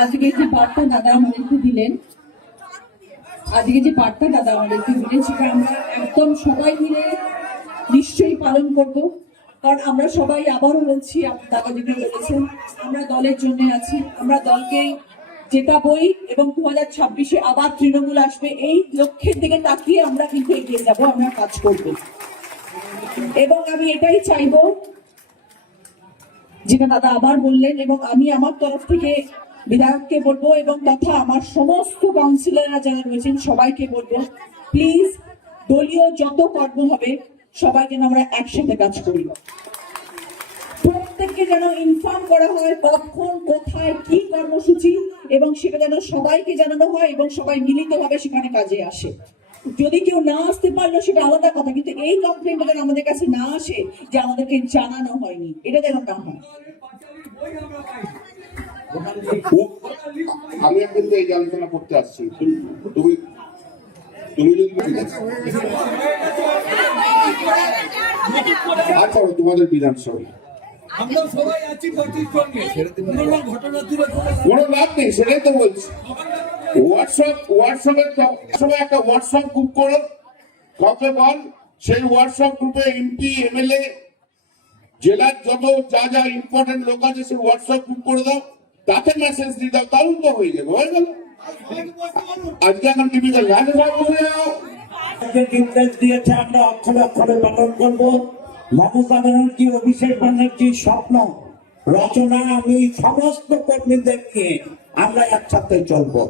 আজকে যে বার্তা দাদা আমাদেরকে দিলেন, সেটা আমরা একদম সবাই মিলে নিশ্চয়ই পালন করব। কারণ আমরা সবাই, আবারও বলছি, দাদা যেটা বলেছেন, আমরা দলের জন্য আছি, আমরা দলকে জেতাবই এবং 2026-এ আবার তৃণমূল আসবে, এই লক্ষ্যের দিকে তাকিয়ে আমরা কিন্তু এগিয়ে যাব, আমরা কাজ করব। এবং আমি এটাই চাইবো যেটা দাদা আবার বললেন, এবং আমি আমার তরফ থেকে বিধায়ককে বলবো এবং তথা আমার সমস্ত কাউন্সিলররা যারা রয়েছেন সবাইকে বলবো, প্লিজ দলীয় যত কর্ম হবে সবাই যেন আমরা একসাথে কাজ করি, প্রত্যেককে যেন ইনফর্ম করা হয় কখন কোথায় কি কর্মসূচি, এবং সেটা যেন সবাইকে জানানো হয় এবং সবাই মিলিতভাবে সেখানে কাজে আসে। যদি কেউ না আসতে পারলো সেটা আলাদা কথা, কিন্তু এই কমপ্লেনটা যেন আমাদের কাছে না আসে যে আমাদেরকে জানানো হয়নি, এটা যেন না হয়। আমি কিন্তু এই আলোচনা করতে আসছি, তুমি যদি আচ্ছা তোমাদের বিধানসভা কোনো লাভ নেই, সেটাই তো বলছি। হোয়াটসঅ্যাপে একটা হোয়াটসঅ্যাপ গ্রুপ করো, কাউকে বল, সেই হোয়াটসঅ্যাপ গ্রুপে এমপি এমএলএ জেলার যত যা যা ইম্পর্টেন্ট লোক আছে সেই হোয়াটসঅ্যাপ গ্রুপ করে দাও, তাতে মেসেজ দিয়ে দাও, তাহলে তো হয়ে যাবে, হয়ে গেল। আজকে এখন টিভিতে লাইনে নির্দেশ দিয়েছে, আমরা অক্ষরে অক্ষরে পালন করবো। মমতা ব্যানার্জি, অভিষেক ব্যানার্জির স্বপ্ন রচনা আমি সমস্ত কর্মীদের নিয়ে আমরা একসাথে চলবো।